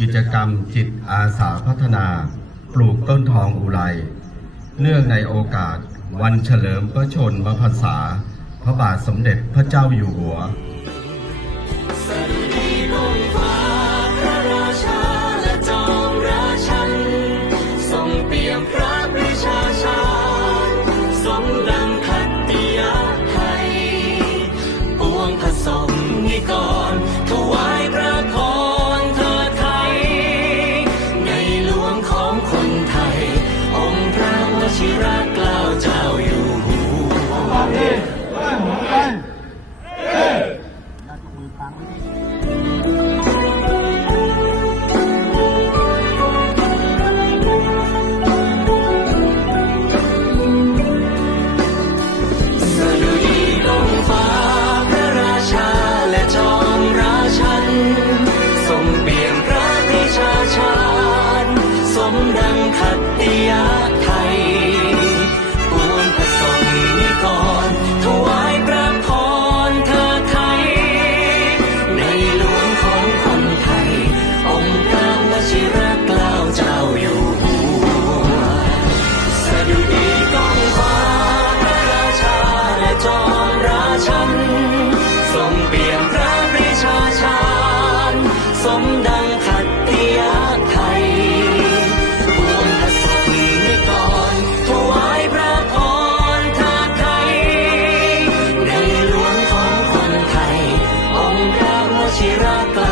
กิจกรรมจิตอาสาพัฒนา ปลูกต้นทองอุไรเนื่องในโอกาสวันเฉลิมพระชนมพรรษา พระบาทสมเด็จพระเจ้าอยู่หัว ชิรเกล้าวเจ้าอยู่หัวสดุดีลงฟ้าพระราชาและจอมราชันทรง สมดังขัตติยาไทยปวงผสมนิกรถวายพระพรเธอไทย ในหลวงของคนไทย องค์พระวชิรเกล้า